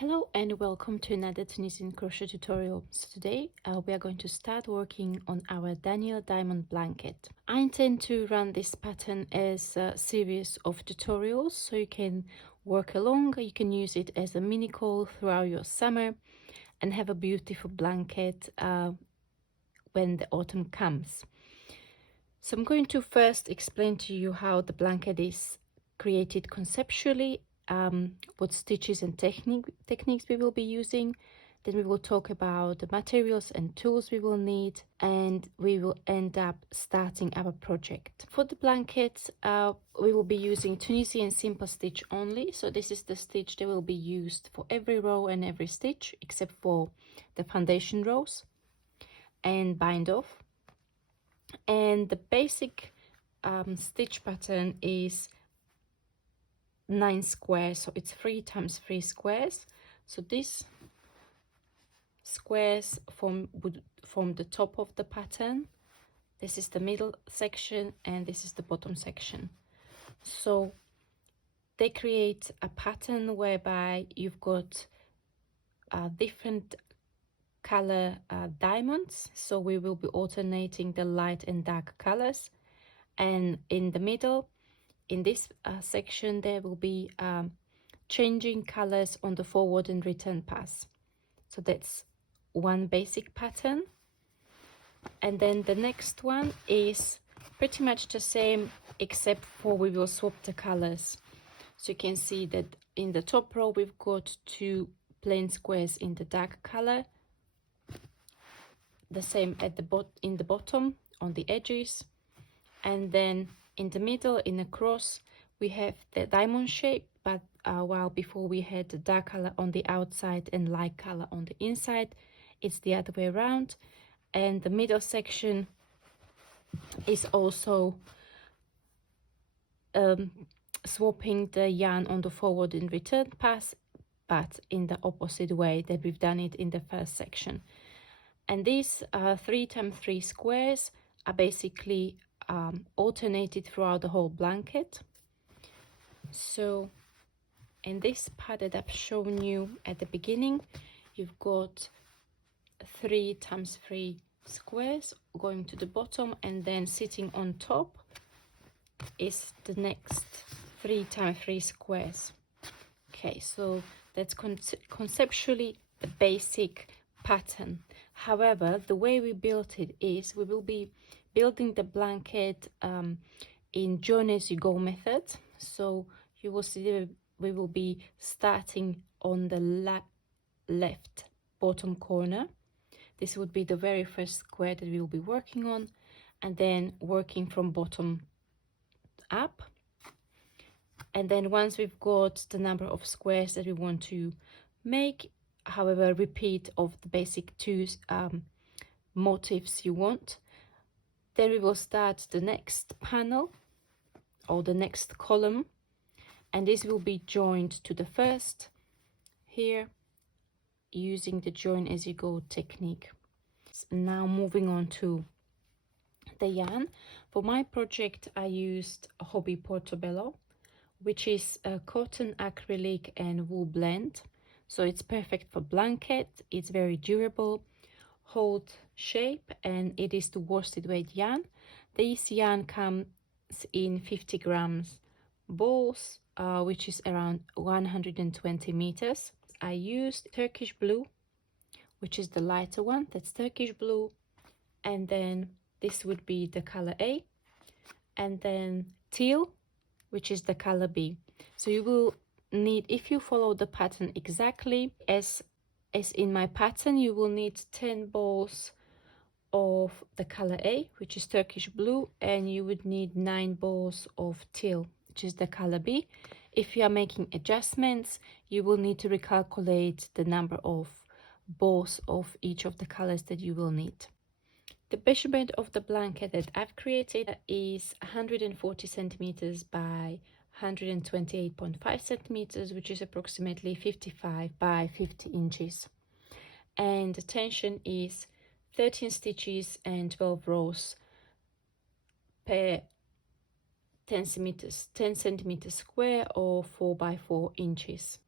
Hello and welcome to another Tunisian crochet tutorial. So today we are going to start working on our Daniel diamond blanket. I intend to run this pattern as a series of tutorials so you can work along. You can use it as a mini haul throughout your summer and have a beautiful blanket when the autumn comes. So I'm going to first explain to you how the blanket is created conceptually, what stitches and techniques we will be using. Then we will talk about the materials and tools we will need, and we will end up starting our project. For the blanket, we will be using Tunisian Simple stitch only. So this is the stitch that will be used for every row and every stitch except for the foundation rows and bind off. And the basic stitch pattern is 9 squares, so it's 3 times 3 squares. So these squares would form the top of the pattern. This is the middle section and this is the bottom section. So they create a pattern whereby you've got different color diamonds, so we will be alternating the light and dark colors, and in the middle in this section there will be changing colors on the forward and return pass. So that's one basic pattern, and then the next one is pretty much the same except for we will swap the colors. So you can see that in the top row we've got 2 plain squares in the dark color, the same at in the bottom on the edges, and then in the middle in a cross we have the diamond shape, but while before we had the dark color on the outside and light color on the inside, it's the other way around. And the middle section is also swapping the yarn on the forward and return pass, but in the opposite way that we've done it in the first section. And these 3 times 3 squares are basically alternated throughout the whole blanket. So in this part that I've shown you at the beginning, you've got 3 times 3 squares going to the bottom, and then sitting on top is the next 3 times 3 squares. Okay, so that's conceptually the basic pattern. However, the way we built it is we will be building the blanket in join as you go method. So you will see that we will be starting on the left bottom corner. This would be the very first square that we will be working on, and then working from bottom up. And then once we've got the number of squares that we want to make, however repeat of the basic 2 motifs you want, then we will start the next panel or the next column, and this will be joined to the first here using the join as you go technique. Now moving on to the yarn. For my project I used a Hobbii Portobello, which is a cotton, acrylic and wool blend. So it's perfect for blanket, it's very durable, hold shape, and it is the worsted weight yarn. This yarn comes in 50 grams balls, which is around 120 meters. I used Turkish blue, which is the lighter one, that's Turkish blue, and then this would be the color A, and then teal, which is the color B. So you will need, if you follow the pattern exactly as in my pattern, you will need 10 balls of the color A, which is Turkish blue, and you would need 9 balls of teal, which is the color B. If you are making adjustments, you will need to recalculate the number of balls of each of the colors that you will need. The measurement of the blanket that I've created is 140 centimeters by 128.5 centimeters, which is approximately 55 by 50 inches. And the tension is 13 stitches and 12 rows per 10 centimeters square or 4 by 4 inches.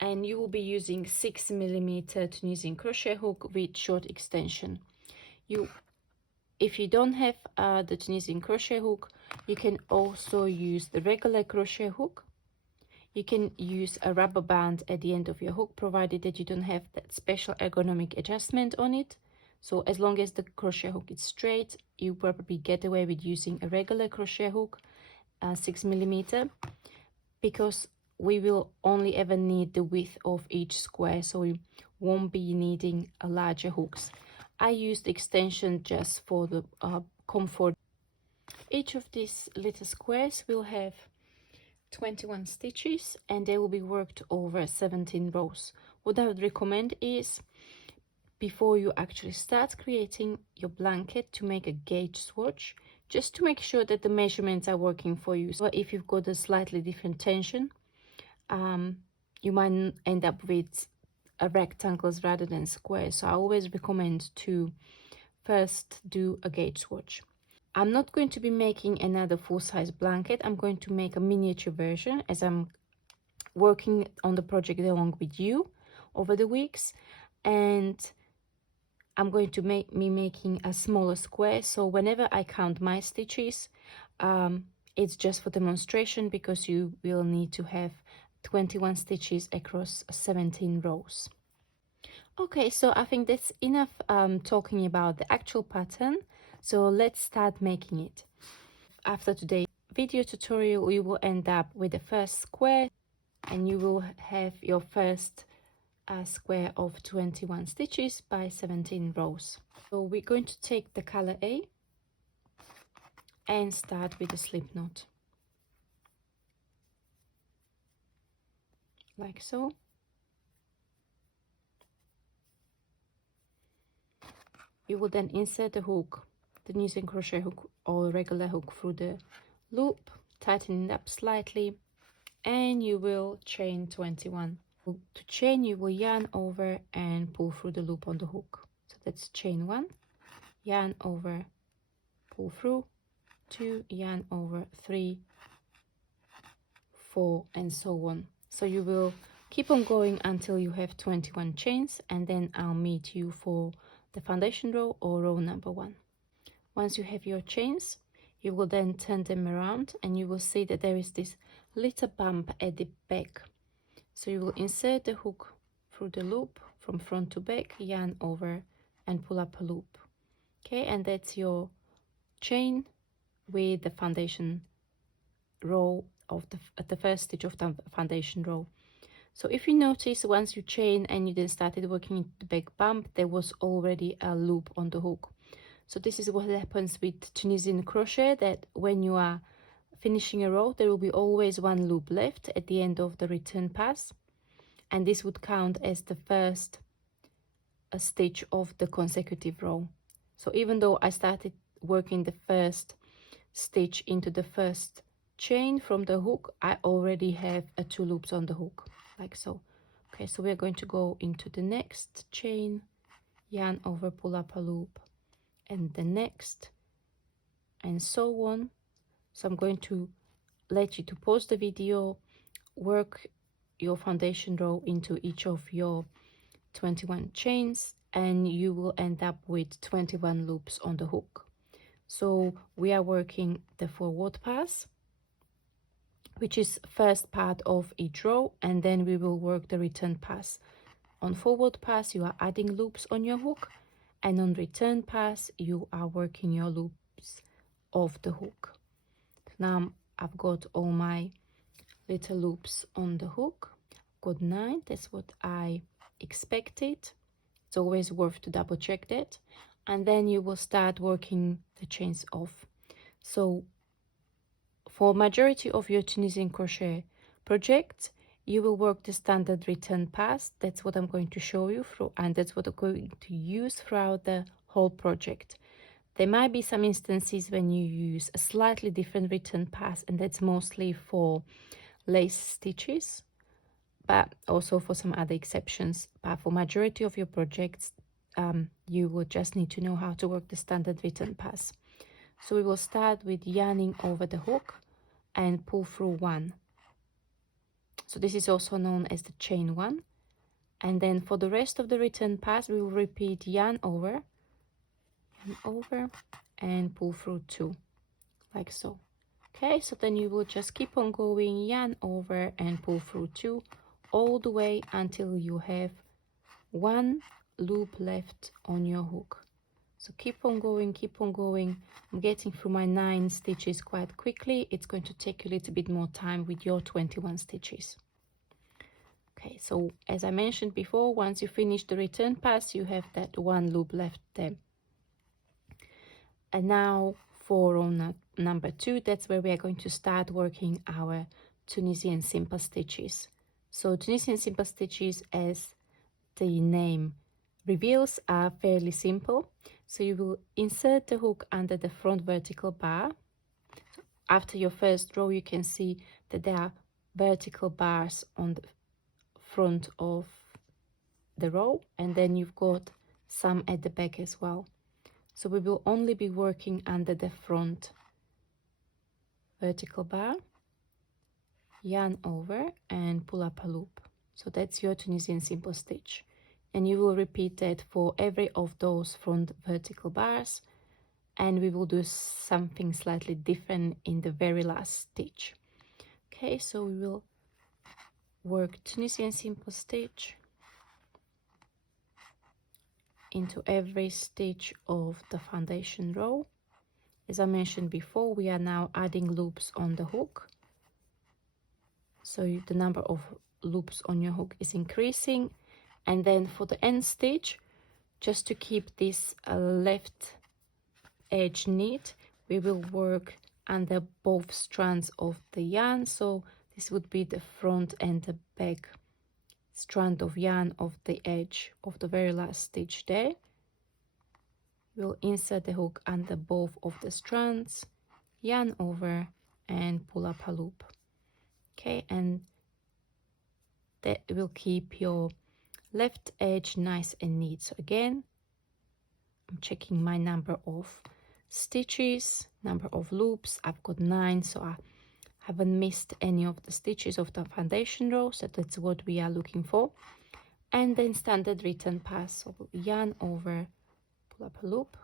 and you will be using 6mm Tunisian crochet hook with short extension. If you don't have the Tunisian crochet hook, you can also use the regular crochet hook. You can use a rubber band at the end of your hook, provided that you don't have that special ergonomic adjustment on it. So as long as the crochet hook is straight, you probably get away with using a regular crochet hook, 6mm, because we will only ever need the width of each square, so we won't be needing a larger hooks. I used extension just for the comfort. Each of these little squares will have 21 stitches and they will be worked over 17 rows. What I would recommend is, before you actually start creating your blanket, to make a gauge swatch, just to make sure that the measurements are working for you. So if you've got a slightly different tension, you might end up with rectangles rather than squares. So I always recommend to first do a gauge swatch. I'm not going to be making another full-size blanket. I'm going to make a miniature version as I'm working on the project along with you over the weeks, and I'm going to be making a smaller square. So whenever I count my stitches, it's just for demonstration, because you will need to have 21 stitches across 17 rows. Okay, so I think that's enough talking about the actual pattern. So let's start making it. After today's video tutorial, you will end up with the first square, and you will have your first square of 21 stitches by 17 rows. So we're going to take the color A and start with a slip knot, like so. You will then insert the hook, the Tunisian crochet hook or regular hook, through the loop, tighten it up slightly, and you will chain 21. To chain, you will yarn over and pull through the loop on the hook. So that's chain 1, yarn over, pull through, 2, yarn over, 3, 4, and so on. So you will keep on going until you have 21 chains, and then I'll meet you for the foundation row or row number 1. Once you have your chains, you will then turn them around, and you will see that there is this little bump at the back. So you will insert the hook through the loop from front to back, yarn over, and pull up a loop. Okay, and that's your chain with the foundation row of the first stitch of the foundation row. So if you notice, once you chain and you then started working into the back bump, there was already a loop on the hook. So this is what happens with Tunisian crochet, that when you are finishing a row, there will be always one loop left at the end of the return pass, and this would count as the first stitch of the consecutive row. So even though I started working the first stitch into the first chain from the hook, I already have 2 loops on the hook, like so. Okay, so we're going to go into the next chain, yarn over, pull up a loop, and the next, and so on. So I'm going to let you to pause the video, work your foundation row into each of your 21 chains, and you will end up with 21 loops on the hook. So we are working the forward pass, which is first part of each row, and then we will work the return pass. On forward pass, you are adding loops on your hook, and on return pass, you are working your loops of the hook. Now I've got all my little loops on the hook. Got 9, that's what I expected. It's always worth to double check that. And then you will start working the chains off. So for majority of your Tunisian crochet projects, you will work the standard return pass. That's what I'm going to show you through, and that's what I'm going to use throughout the whole project. There might be some instances when you use a slightly different return pass, and that's mostly for lace stitches, but also for some other exceptions. But for majority of your projects, you will just need to know how to work the standard return pass. So we will start with yarning over the hook and pull through 1. So this is also known as the chain one. And then for the rest of the return pass, we will repeat yarn over, and pull through 2, like so. Okay, so then you will just keep on going, yarn over and pull through 2 all the way until you have 1 loop left on your hook. So keep on going, keep on going. I'm getting through my 9 stitches quite quickly. It's going to take you a little bit more time with your 21 stitches. Okay, so as I mentioned before, once you finish the return pass, you have that 1 loop left there. And now for row number 2, that's where we are going to start working our Tunisian simple stitches. So Tunisian simple stitches, as the name reveals, are fairly simple. So you will insert the hook under the front vertical bar. After your first row, you can see that there are vertical bars on the front of the row, and then you've got some at the back as well. So we will only be working under the front vertical bar, yarn over and pull up a loop. So that's your Tunisian simple stitch, and you will repeat that for every of those front vertical bars, and we will do something slightly different in the very last stitch. Okay, so we will work Tunisian simple stitch into every stitch of the foundation row. As I mentioned before, we are now adding loops on the hook, so the number of loops on your hook is increasing. And then for the end stitch, just to keep this left edge neat, we will work under both strands of the yarn. So this would be the front and the back strand of yarn of the edge of the very last stitch there. We'll insert the hook under both of the strands, yarn over and pull up a loop. Okay, and that will keep your left edge nice and neat. So again, I'm checking my number of stitches, number of loops. I've got 9, so I haven't missed any of the stitches of the foundation row, so that's what we are looking for. And then standard return pass, so yarn over, pull up a loop,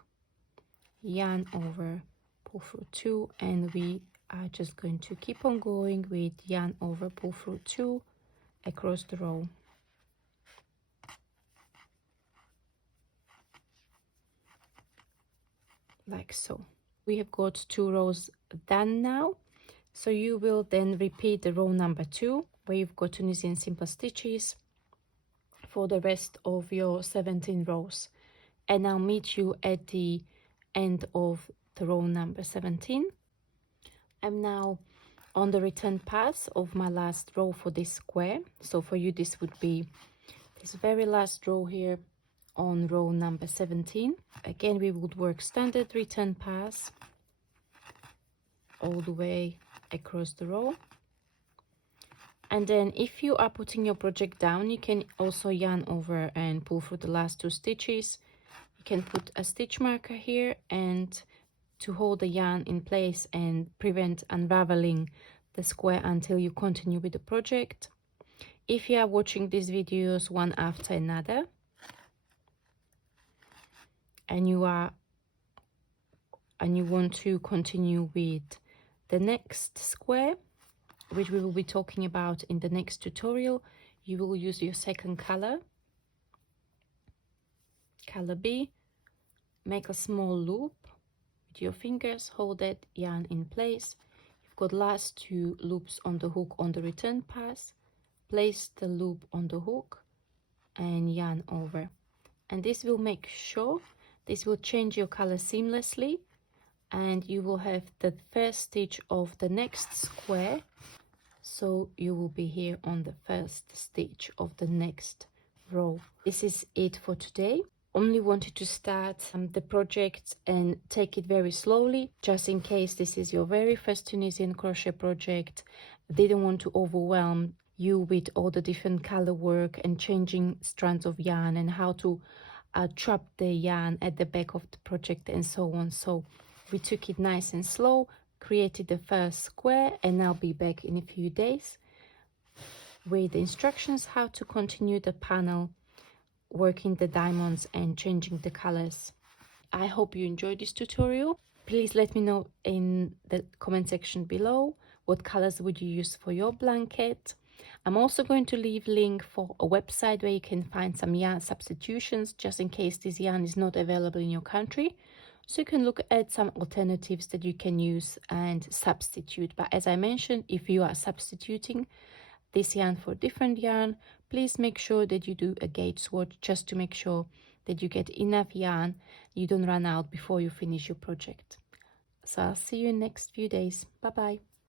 yarn over, pull through 2, and we are just going to keep on going with yarn over, pull through 2 across the row. Like so. We have got 2 rows done now, so you will then repeat the row number 2 where you've got Tunisian simple stitches for the rest of your 17 rows, and I'll meet you at the end of the row number 17. I'm now on the return pass of my last row for this square. So for you, this would be this very last row here on row number 17. Again, we would work standard return pass all the way across the row. And then if you are putting your project down, you can also yarn over and pull through the last 2 stitches. You can put a stitch marker here and to hold the yarn in place and prevent unraveling the square until you continue with the project. If you are watching these videos one after another and you want to continue with the next square, which we will be talking about in the next tutorial, you will use your second color B, make a small loop with your fingers, hold that yarn in place. You've got last 2 loops on the hook on the return pass, place the loop on the hook and yarn over, and this will make sure this will change your color seamlessly, and you will have the first stitch of the next square, so you will be here on the first stitch of the next row. This is it for today. Only wanted to start the project and take it very slowly, just in case this is your very first Tunisian crochet project. Didn't want to overwhelm you with all the different color work and changing strands of yarn and how to trap the yarn at the back of the project and so on. So we took it nice and slow, created the first square, and I'll be back in a few days with the instructions how to continue the panel, working the diamonds and changing the colors. I hope you enjoyed this tutorial. Please let me know in the comment section below what colors would you use for your blanket. I'm also going to leave link for a website where you can find some yarn substitutions just in case this yarn is not available in your country. So you can look at some alternatives that you can use and substitute. But as I mentioned, if you are substituting this yarn for different yarn, please make sure that you do a gauge swatch just to make sure that you get enough yarn, you don't run out before you finish your project. So I'll see you in next few days. Bye bye.